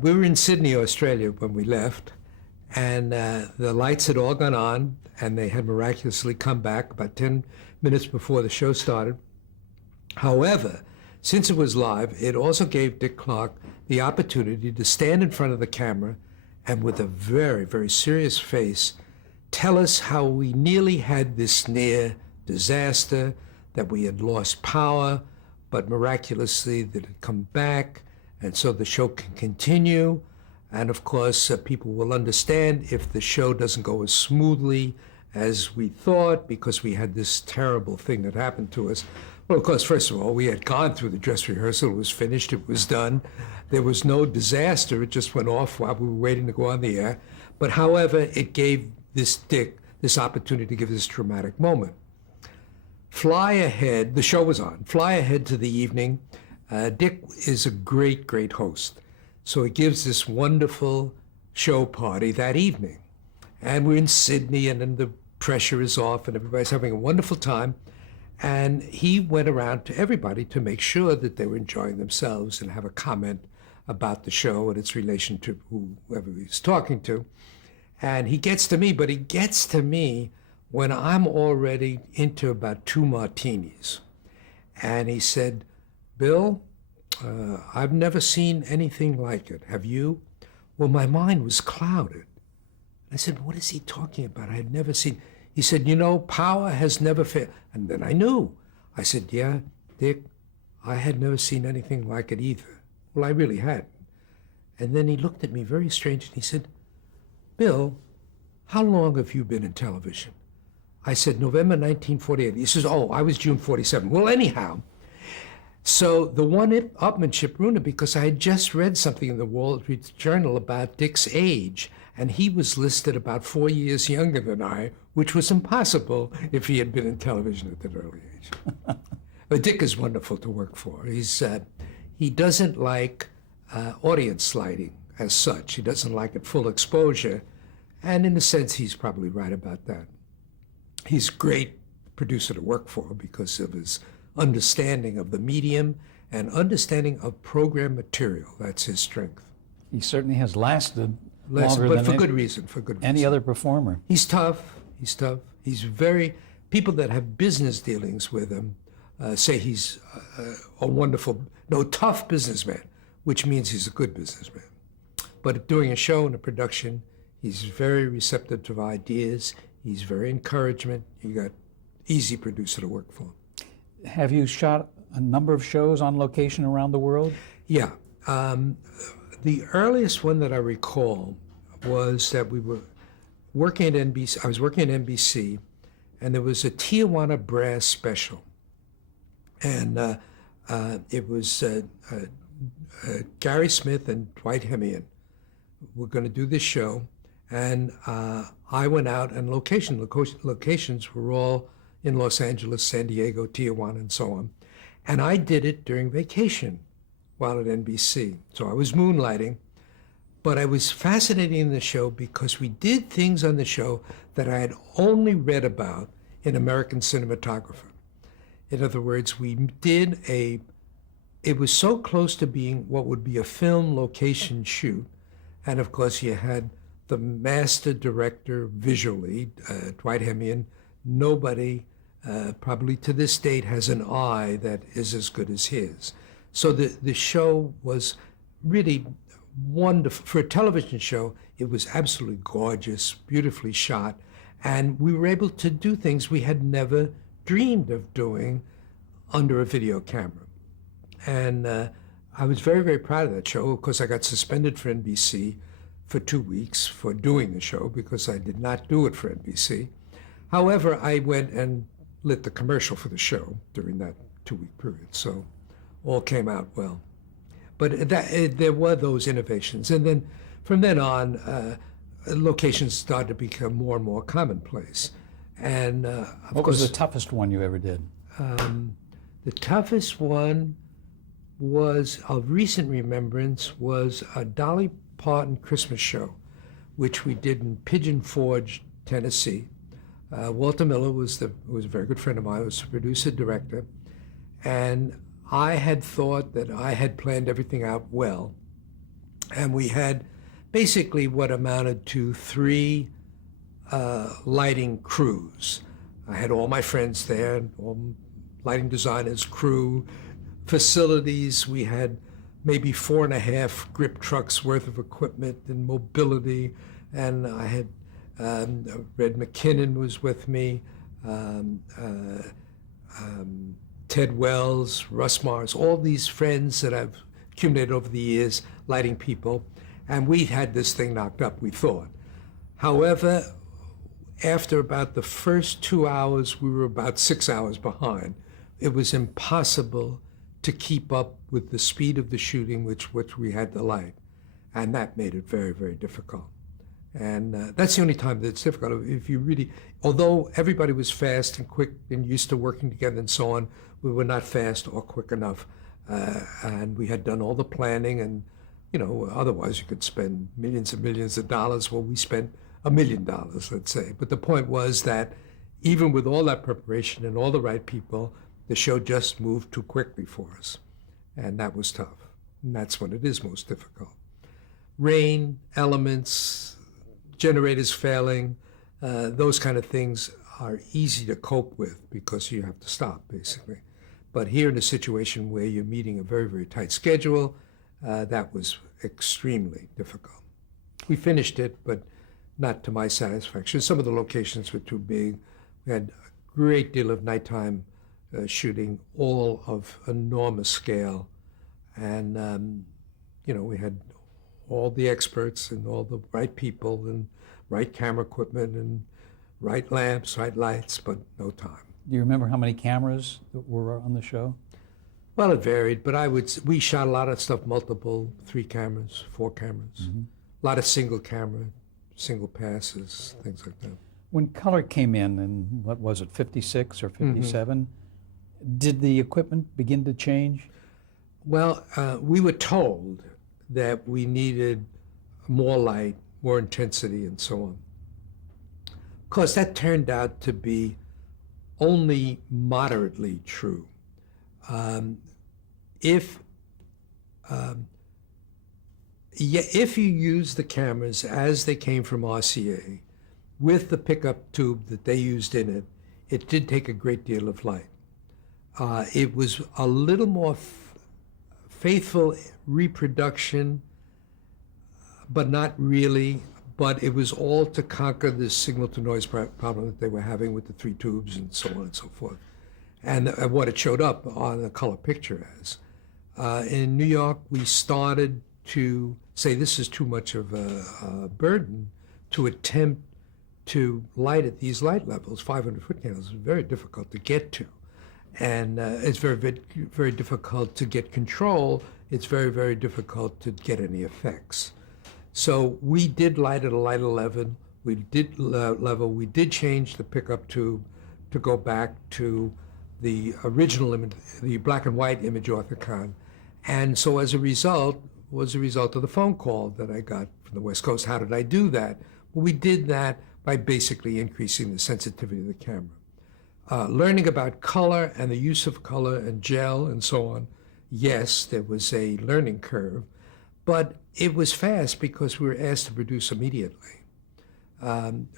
We were in Sydney, Australia when we left, and the lights had all gone on, and they had miraculously come back about 10 minutes before the show started. However, since it was live, it also gave Dick Clark the opportunity to stand in front of the camera and with a very, very serious face, tell us how we nearly had this near disaster, that we had lost power, but miraculously that it had come back, and so the show can continue. And of course, people will understand if the show doesn't go as smoothly as we thought because we had this terrible thing that happened to us. Well, of course, first of all, we had gone through the dress rehearsal. It was finished. It was done. There was no disaster. It just went off while we were waiting to go on the air. But however, it gave this Dick this opportunity to give this dramatic moment. Fly ahead, the show was on. Fly ahead to the evening. Dick is a great, great host. So he gives this wonderful show party that evening. And we're in Sydney, and then the pressure is off, and everybody's having a wonderful time. And he went around to everybody to make sure that they were enjoying themselves and have a comment about the show and its relation to whoever he's talking to. And he gets to me, but he gets to me when I'm already into about 2 martinis. And he said, Bill, I've never seen anything like it. Have you? Well, my mind was clouded. I said, what is he talking about? I had never seen. He said, you know, power has never failed. And then I knew. I said, yeah, Dick, I had never seen anything like it either. Well, I really hadn't. And then he looked at me very strange and he said, Bill, how long have you been in television? I said, November 1948. He says, oh, I was June 47. Well, anyhow, so the one-upmanship ruined it because I had just read something in the Wall Street Journal about Dick's age, and he was listed about 4 years younger than I, which was impossible if he had been in television at that early age. But Dick is wonderful to work for. He doesn't like audience lighting as such. He doesn't like it full exposure, and in a sense, he's probably right about that. He's a great producer to work for because of his understanding of the medium and understanding of program material. That's his strength. He certainly has lasted longer but than for good reason, for good reason. Any other performer. He's tough. He's tough. He's very, people that have business dealings with him say he's a wonderful, tough businessman, which means he's a good businessman. But doing a show and a production, he's very receptive to ideas. He's very encouragement. You got easy producer to work for. Have you shot a number of shows on location around the world? Yeah. The earliest one that I recall was that we were working at NBC. I was working at NBC, and there was a Tijuana brass special. And it was Gary Smith and Dwight Hemian were going to do this show. And I went out, and locations were all in Los Angeles, San Diego, Tijuana, and so on. And I did it during vacation while at NBC. So I was moonlighting, but I was fascinated in the show because we did things on the show that I had only read about in American cinematography. In other words, we did it was so close to being what would be a film location shoot. And of course, you had the master director visually, Dwight Hemian. Nobody, probably to this date, has an eye that is as good as his. So the show was really wonderful. For a television show, it was absolutely gorgeous, beautifully shot, and we were able to do things we had never dreamed of doing under a video camera. And I was very, very proud of that show. Of course, I got suspended for NBC for 2 weeks for doing the show because I did not do it for NBC. However, I went and lit the commercial for the show during that 2-week period, so all came out well. But there were those innovations, and then from then on, locations started to become more and more commonplace. And what was the toughest one you ever did? The toughest one was, of recent remembrance, was a Dolly Parton Christmas show, which we did in Pigeon Forge, Tennessee. Walter Miller was a very good friend of mine, was the producer, director, and I had thought that I had planned everything out well. And we had basically what amounted to three lighting crews. I had all my friends there, all lighting designers, crew, facilities. We had maybe 4.5 grip trucks worth of equipment and mobility. And I had Red McKinnon was with me, Ted Wells, Russ Mars, all these friends that I've accumulated over the years, lighting people. And we had this thing knocked up, we thought. However, after about the first 2 hours, we were about 6 hours behind. It was impossible to keep up with the speed of the shooting which we had to light. And that made it very, very difficult. And that's the only time that it's difficult. If you really, although everybody was fast and quick and used to working together and so on, we were not fast or quick enough. And we had done all the planning, and otherwise you could spend millions and millions of dollars. Well, we spent $1 million, let's say. But the point was that even with all that preparation and all the right people, the show just moved too quickly for us. And that was tough. And that's when it is most difficult. Rain, elements, generators failing, those kind of things are easy to cope with because you have to stop, basically. But here in a situation where you're meeting a very, very tight schedule, that was extremely difficult. We finished it, but not to my satisfaction. Some of the locations were too big. We had a great deal of nighttime shooting, all of enormous scale. And, we had all the experts and all the right people and right camera equipment and right lamps, right lights, but no time. Do you remember how many cameras that were on the show? Well, it varied, but we shot a lot of stuff, multiple, 3 cameras, 4 cameras, a lot of single camera, single passes, things like that. When color came in what was it, 56 or 57, did the equipment begin to change? Well, we were told that we needed more light, more intensity, and so on. Of course, that turned out to be only moderately true. If you use the cameras as they came from RCA, with the pickup tube that they used in it, it did take a great deal of light. It was a little more faithful reproduction, but not really. But it was all to conquer this signal-to-noise problem that they were having with the 3 tubes and so on and so forth. And what it showed up on the color picture as. In New York, we started to say this is too much of a burden to attempt to light at these light levels. 500-foot candles is very difficult to get to. And it's very, very, very difficult to get control. It's very, very difficult to get any effects. So we did light at a light 11. We did level. We did change the pickup tube to go back to the original image, the black and white image orthicon. And so as a result, was a result of the phone call that I got from the West Coast. How did I do that? Well, we did that by basically increasing the sensitivity of the camera. Learning about color and the use of color and gel and so on, yes, there was a learning curve, but it was fast because we were asked to produce immediately.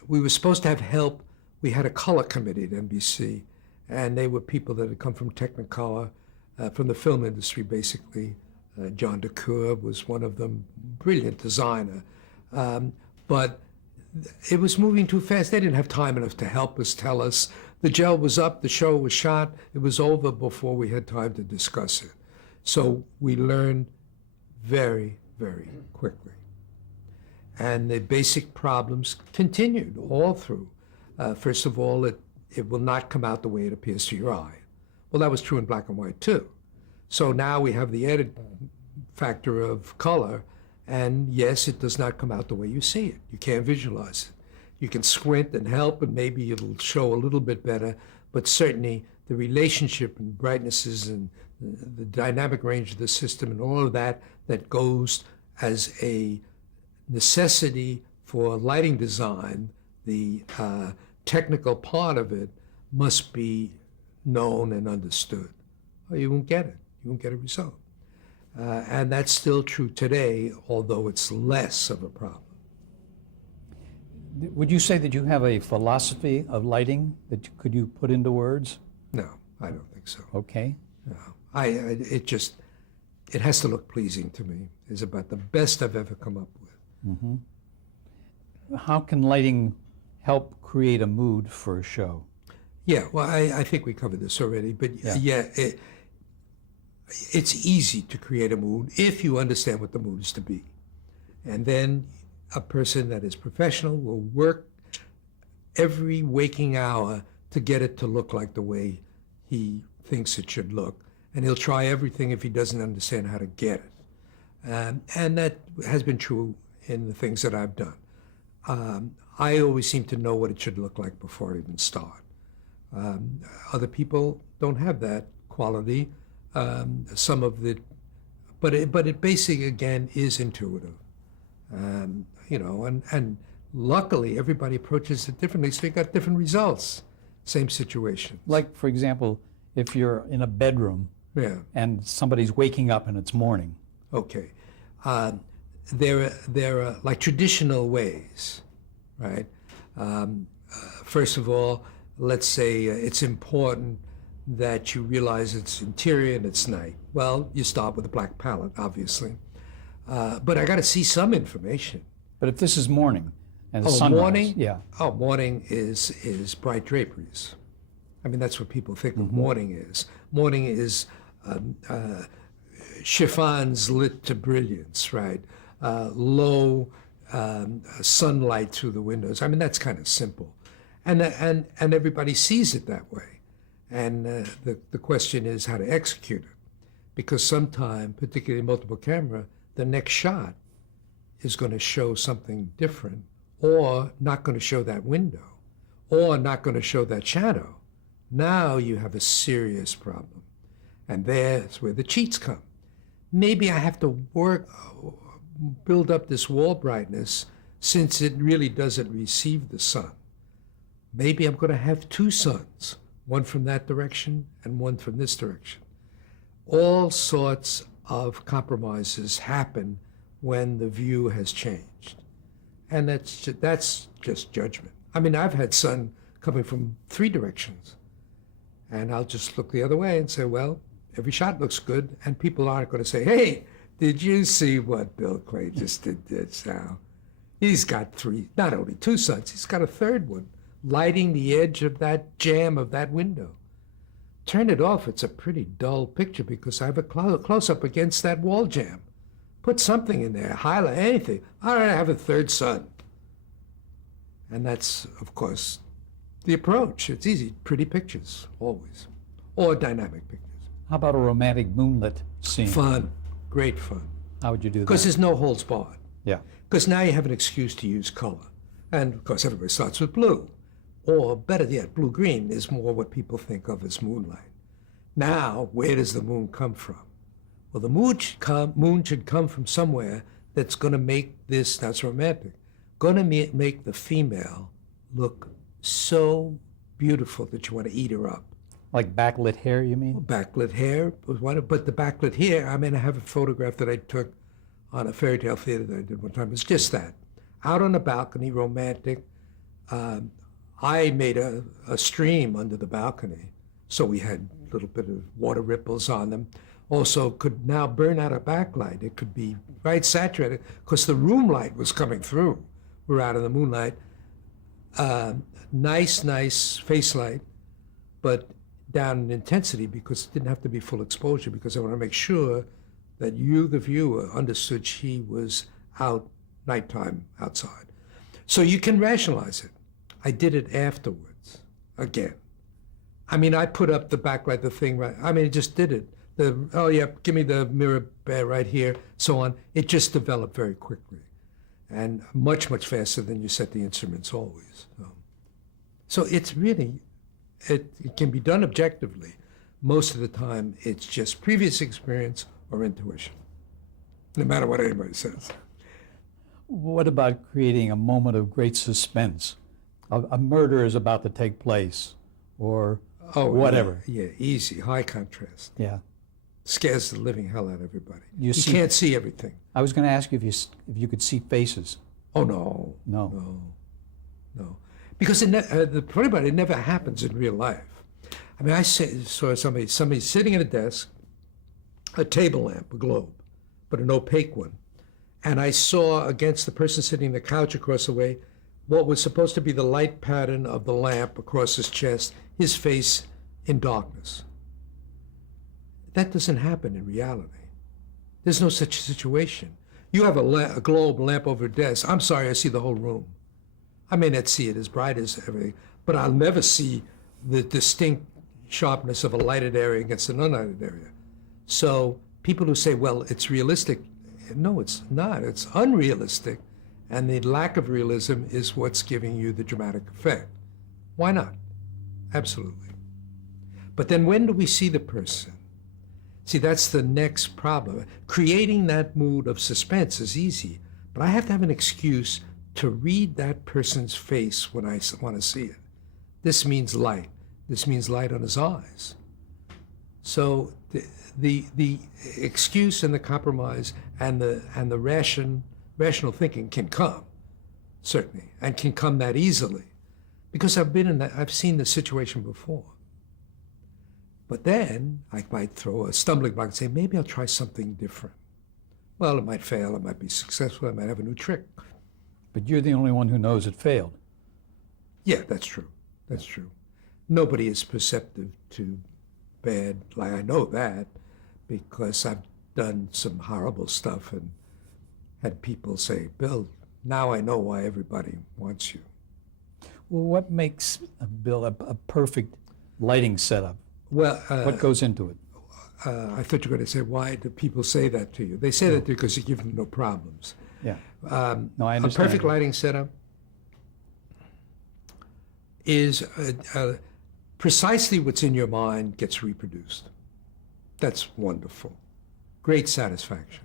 We were supposed to have help. We had a color committee at NBC, and they were people that had come from Technicolor, from the film industry, basically. John DeCoeur was one of them, brilliant designer. But it was moving too fast. They didn't have time enough to help us, tell us. The gel was up, the show was shot, it was over before we had time to discuss it. So we learned very, very quickly. And the basic problems continued all through. First of all, it will not come out the way it appears to your eye. Well, that was true in black and white too. So now we have the added factor of color, and yes, it does not come out the way you see it. You can't visualize it. You can squint and help, and maybe it'll show a little bit better, but certainly the relationship and brightnesses and the dynamic range of the system and all of that that goes as a necessity for lighting design, the technical part of it must be known and understood, or you won't get it. You won't get a result. And that's still true today, although it's less of a problem. Would you say that you have a philosophy of lighting that could you put into words? No, I don't think so. Okay. No, it has to look pleasing to me. It's about the best I've ever come up with. How can lighting help create a mood for a show? Yeah, well, I think we covered this already, but yeah, it's easy to create a mood if you understand what the mood is to be. And then a person that is professional will work every waking hour to get it to look like the way he thinks it should look. And he'll try everything if he doesn't understand how to get it. And that has been true in the things that I've done. I always seem to know what it should look like before I even start. Other people don't have that quality. Some of it, but it basically, again, is intuitive. And luckily everybody approaches it differently, so you got different results, same situation. Like, for example, if you're in a bedroom and somebody's waking up and it's morning. Okay. There are like traditional ways, right? First of all, let's say it's important that you realize it's interior and it's night. Well, you start with a black palette, obviously. But I got to see some information. But if this is morning and the sunrise, morning? yeah. Oh, morning is bright draperies. I mean, that's what people think of morning is. Morning is chiffons lit to brilliance, right? Low sunlight through the windows. I mean, that's kind of simple. And everybody sees it that way. And the question is how to execute it. Because sometime, particularly multiple camera, the next shot is going to show something different, or not going to show that window, or not going to show that shadow. Now you have a serious problem. And there's where the cheats come. Maybe I have to build up this wall brightness since it really doesn't receive the sun. Maybe I'm going to have two suns, one from that direction and one from this direction. All sorts of compromises happen when the view has changed. And that's just judgment. I mean, I've had sun coming from three directions. And I'll just look the other way and say, well, every shot looks good. And people aren't going to say, hey, did you see what Bill Klages did this now? He's got not only two suns, he's got a third one, lighting the edge of that jamb of that window. Turn it off, it's a pretty dull picture because I have a close-up against that wall jamb. Put something in there, highlight anything. All right, I have a third sun. And that's, of course, the approach. It's easy, pretty pictures, always, or dynamic pictures. How about a romantic moonlit scene? Fun, great fun. How would you do that? Because there's no holds barred. Yeah. Because now you have an excuse to use color. And of course, everybody starts with blue. Or better yet, blue-green is more what people think of as moonlight. Now, where does the moon come from? Well, the moon should come from somewhere that's going to make this, that's romantic, going to make the female look so beautiful that you want to eat her up. Like backlit hair, you mean? Backlit hair, but the backlit hair, I mean, I have a photograph that I took on a fairy tale theater that I did one time. It's just that. Out on a balcony, romantic. I made a stream under the balcony, so we had a little bit of water ripples on them. Also could now burn out a backlight. It could be right saturated because the room light was coming through. We're out in the moonlight. Nice face light, but down in intensity because it didn't have to be full exposure because I want to make sure that you, the viewer, understood she was out nighttime outside. So you can rationalize it. I did it afterwards, again. I mean, I put up the backlight, the thing, right? I mean, it just did it. Oh yeah, give me the mirror right here, so on. It just developed very quickly and much faster than you set the instruments always. So it's really, it can be done objectively. Most of the time, it's just previous experience or intuition, no matter what anybody says. What about creating a moment of great suspense? A murder is about to take place, or whatever. Yeah, easy, high contrast. Yeah. scares the living hell out of everybody. You see- can't see everything. I was going to ask you if you could see faces. Oh, no. No. No. Because the funny about it never happens in real life. I mean, saw somebody sitting at a desk, a table lamp, a globe, but an opaque one. And I saw against the person sitting on the couch across the way what was supposed to be the light pattern of the lamp across his chest, his face in darkness. That doesn't happen in reality. There's no such situation. You have a globe lamp over a desk. I'm sorry, I see the whole room. I may not see it as bright as everything, but I'll never see the distinct sharpness of a lighted area against an unlighted area. So people who say, well, it's realistic, no, it's not. It's unrealistic. And the lack of realism is what's giving you the dramatic effect. Why not? Absolutely. But then when do we see the person? See, that's the next problem. Creating that mood of suspense is easy, but I have to have an excuse to read that person's face when I want to see it. This means light. This means light on his eyes. So the excuse and the compromise and the rational thinking can come, certainly, and can come that easily, because I've seen the situation before. But then I might throw a stumbling block and say, maybe I'll try something different. Well, it might fail, it might be successful, I might have a new trick. But you're the only one who knows it failed. Yeah, that's true. That's true. Nobody is perceptive to bad, like I know that, because I've done some horrible stuff and had people say, Bill, now I know why everybody wants you. Well, what makes, Bill, a perfect lighting setup? Well, What goes into it? I thought you were going to say, why do people say that to you? They say that because you give them no problems. Yeah. No, I understand. A perfect lighting setup is precisely what's in your mind gets reproduced. That's wonderful. Great satisfaction.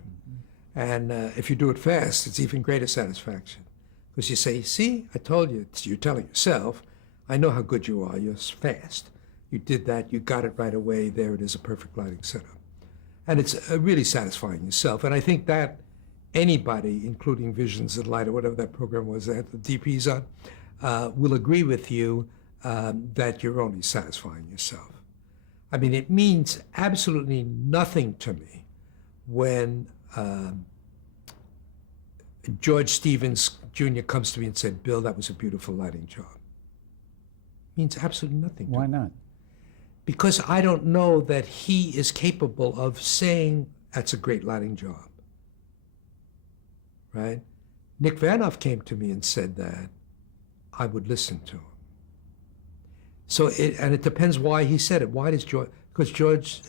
And if you do it fast, it's even greater satisfaction. Because you say, see, I told you, you're telling yourself, I know how good you are, you're fast. You did that, you got it right away, there it is, a perfect lighting setup. And it's really satisfying yourself. And I think that anybody, including Visions of Light or whatever that program was that the DP's on, will agree with you that you're only satisfying yourself. I mean, it means absolutely nothing to me when George Stevens Jr. comes to me and said, Bill, that was a beautiful lighting job. It means absolutely nothing to me. Why not? Because I don't know that he is capable of saying that's a great lighting job, right? Nick Vanoff came to me and said that. I would listen to him. So, it depends why he said it. Why does George, because George,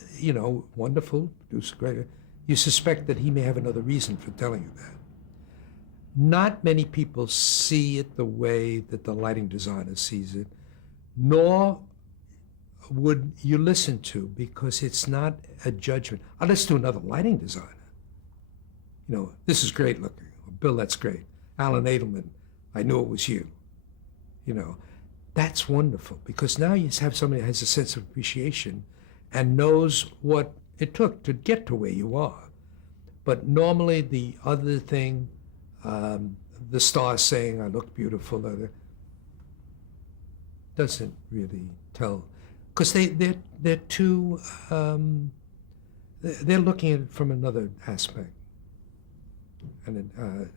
wonderful, producer, great, you suspect that he may have another reason for telling you that. Not many people see it the way that the lighting designer sees it, nor would you listen to, because it's not a judgment. I'll listen to another lighting designer. This is great looking. Bill, that's great. Alan Edelman, I knew it was you. That's wonderful, because now you have somebody that has a sense of appreciation and knows what it took to get to where you are. But normally the other thing, the star saying, I look beautiful, doesn't really tell. Because they're too, they're looking at it from another aspect. And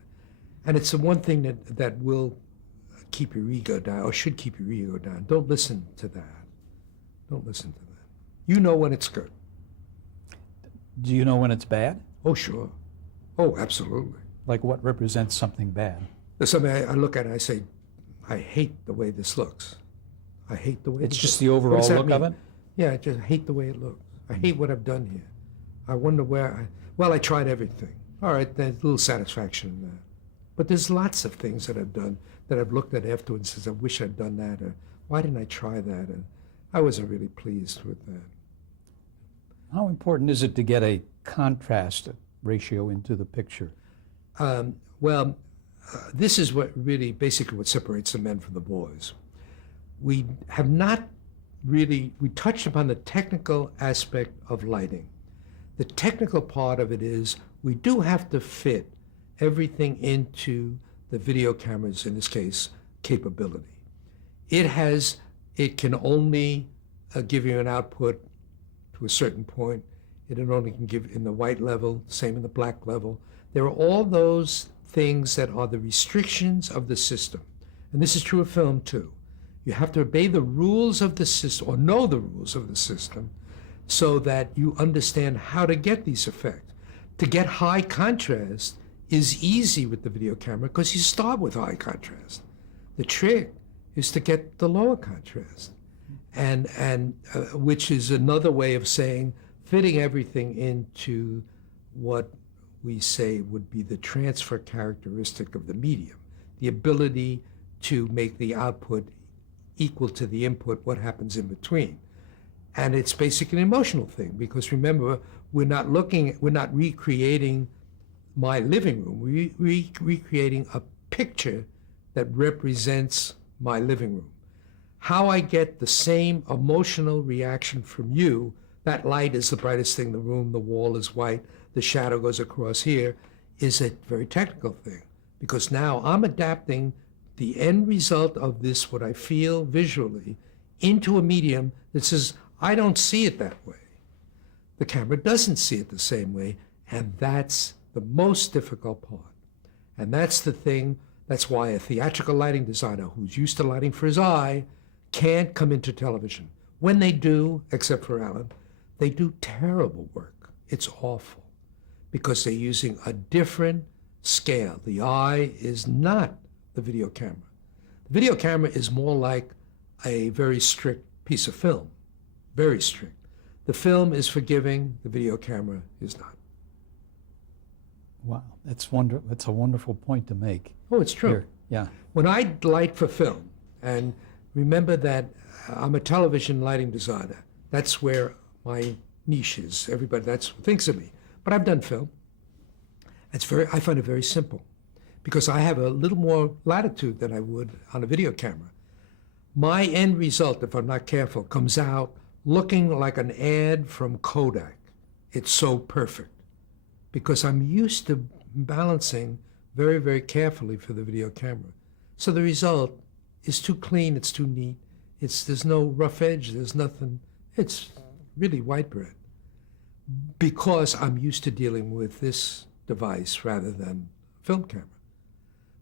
it's the one thing that will keep your ego down, or should keep your ego down. Don't listen to that. Don't listen to that. You know when it's good. Do you know when it's bad? Oh, sure. Oh, absolutely. Like what represents something bad? There's something I look at and I say, I hate the way this looks. I hate the way It's it just looks. the overall What does that look mean? of it? Yeah, I just hate the way it looks. I hate what I've done here. I wonder where I tried everything. All right, there's a little satisfaction in that. But there's lots of things that I've done that I've looked at afterwards and said, I wish I'd done that, or why didn't I try that? And I wasn't really pleased with that. How important is it to get a contrast ratio into the picture? This is what really, basically what separates the men from the boys. We have not really, we touched upon the technical aspect of lighting. The technical part of it is we do have to fit everything into the video camera's, in this case, capability. It can only give you an output to a certain point. It only can give in the white level, same in the black level. There are all those things that are the restrictions of the system. And this is true of film too. You have to obey the rules of the system, or know the rules of the system, so that you understand how to get these effects. To get high contrast is easy with the video camera because you start with high contrast. The trick is to get the lower contrast, and which is another way of saying fitting everything into what we say would be the transfer characteristic of the medium, the ability to make the output equal to the input, what happens in between. And it's basically an emotional thing, because remember, we're not recreating my living room. We're recreating a picture that represents my living room. How I get the same emotional reaction from you, that light is the brightest thing in the room, the wall is white, the shadow goes across here, is a very technical thing. Because now I'm adapting the end result of this, what I feel visually, into a medium that says, I don't see it that way. The camera doesn't see it the same way, and that's the most difficult part. And that's the thing, that's why a theatrical lighting designer who's used to lighting for his eye can't come into television. When they do, except for Alan, they do terrible work. It's awful, because they're using a different scale. The eye is not the video camera. The video camera is more like a very strict piece of film, very strict. The film is forgiving, the video camera is not. Wow, that's a wonderful point to make. Oh, it's true. Here. Yeah. When I light for film, and remember that I'm a television lighting designer, that's where my niche is. Everybody thinks of me. But I've done film. I find it very simple, because I have a little more latitude than I would on a video camera. My end result, if I'm not careful, comes out looking like an ad from Kodak. It's so perfect, because I'm used to balancing very, very carefully for the video camera. So the result is too clean, it's too neat, there's no rough edge, there's nothing, it's really white bread, because I'm used to dealing with this device rather than film camera.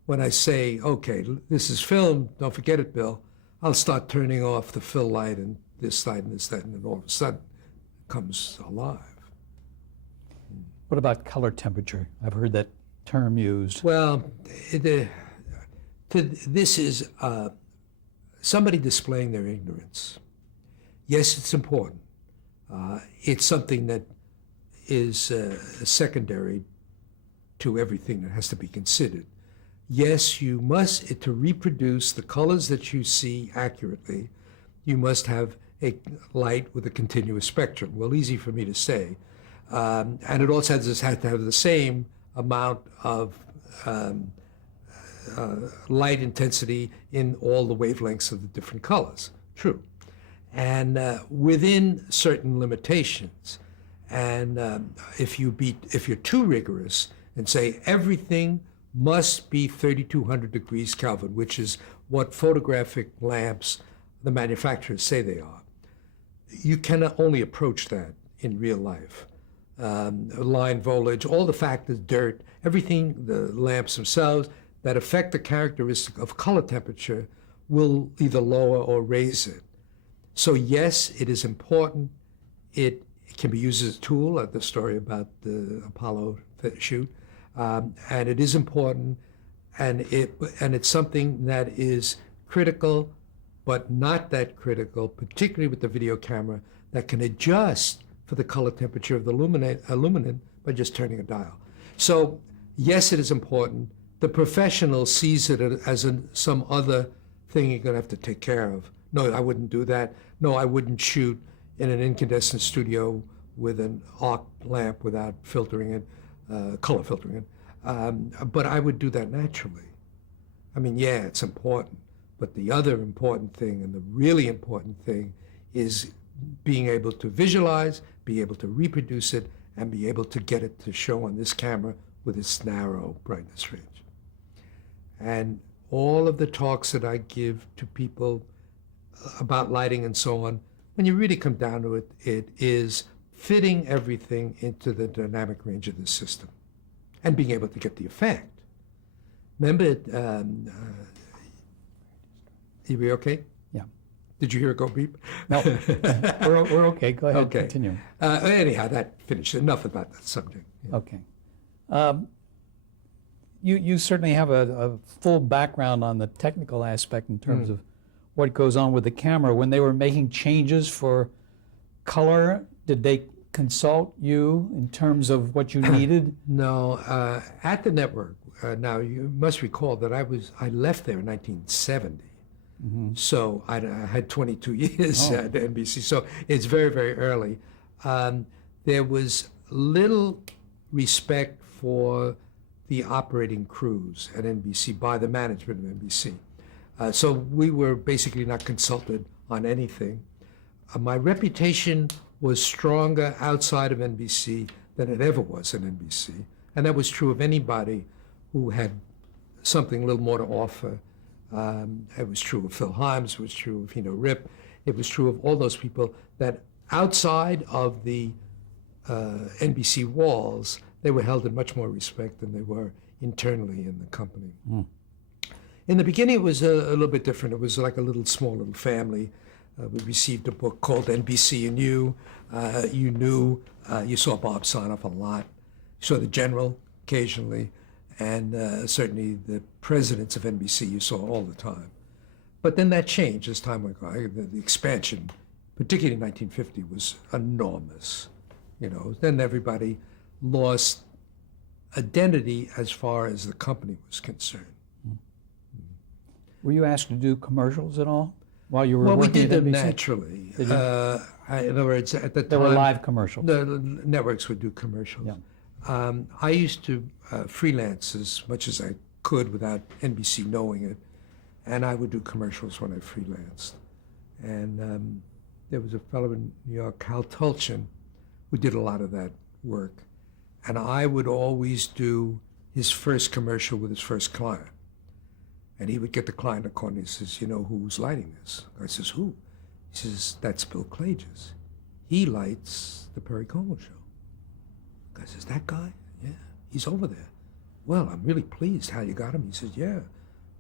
When I say, okay, this is film, don't forget it, Bill, I'll start turning off the fill light and this light and this, that, and then all of a sudden it comes alive. What about color temperature? I've heard that term used. Well, this is somebody displaying their ignorance. Yes, it's important. It's something that is secondary to everything that has to be considered. Yes, you must, to reproduce the colors that you see accurately, you must have a light with a continuous spectrum. Well, easy for me to say. And it also has to have the same amount of light intensity in all the wavelengths of the different colors. True. And within certain limitations. And if you're too rigorous and say everything must be 3,200 degrees Kelvin, which is what photographic lamps, the manufacturers say they are, you can only approach that in real life. Line voltage, all the factors, dirt, everything, the lamps themselves that affect the characteristic of color temperature will either lower or raise it. So yes, it is important. It can be used as a tool, like the story about the Apollo shoot, and it is important, and it's something that is critical, but not that critical, particularly with the video camera, that can adjust for the color temperature of the luminant by just turning a dial. So yes, it is important. The professional sees it as some other thing you're going to have to take care of. No, I wouldn't do that. No, I wouldn't shoot in an incandescent studio with an arc lamp without filtering it, color filtering it. But I would do that naturally. I mean, yeah, it's important. But the other important thing, and the really important thing, is being able to visualize, be able to reproduce it, and be able to get it to show on this camera with its narrow brightness range. And all of the talks that I give to people about lighting and so on, when you really come down to it, it is fitting everything into the dynamic range of the system and being able to get the effect. Remember, you be okay? Yeah. Did you hear it go beep? No, we're okay. Go ahead, Okay. continue. Anyhow, that finished. Enough about that subject. Yeah. Okay. You certainly have a full background on the technical aspect in terms of what goes on with the camera. When they were making changes for color, did they consult you in terms of what you needed? No, at the network. Now you must recall that I left there in 1970. So I had 22 years at NBC. So it's very, very early. There was little respect for the operating crews at NBC by the management of NBC. So we were basically not consulted on anything. My reputation was stronger outside of NBC than it ever was at NBC. And that was true of anybody who had something a little more to offer. It was true of Phil Himes, it was true of Rip, it was true of all those people that outside of the NBC walls, they were held in much more respect than they were internally in the company. In the beginning, it was a little bit different. It was like a small little family. We received a book called NBC and You. You knew, you saw Bob Sanoff a lot. You saw the General occasionally, and certainly the presidents of NBC you saw all the time. But then that changed as time went by. The expansion, particularly in 1950, was enormous. Then everybody lost identity as far as the company was concerned. Were you asked to do commercials at all while you were Well, we working did at them NBC? Naturally. Did you? In other words, at the time, There were live commercials. the networks would do commercials. Yeah. I used to freelance as much as I could without NBC knowing it, and I would do commercials when I freelanced. And there was a fellow in New York, Hal Tulchin, who did a lot of that work. And I would always do his first commercial with his first client. And he would get the client in the corner and he says, who's lighting this? I says, who? He says, that's Bill Klages. He lights the Perry Como show. I says, that guy? Yeah, he's over there. Well, I'm really pleased how you got him. He says, yeah,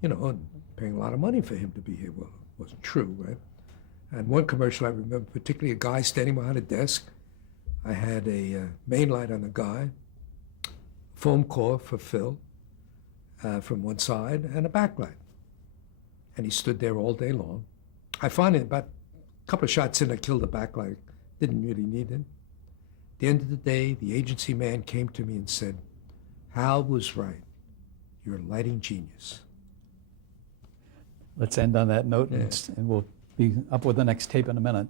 I'm paying a lot of money for him to be here. Well, it wasn't true, right? And one commercial I remember, particularly a guy standing behind a desk. I had a main light on the guy, foam core for Phil from one side, and a backlight. And he stood there all day long. I finally, about a couple of shots in, I killed the backlight. Didn't really need it. At the end of the day, the agency man came to me and said, Hal was right. You're a lighting genius. Let's end on that note, and we'll be up with the next tape in a minute.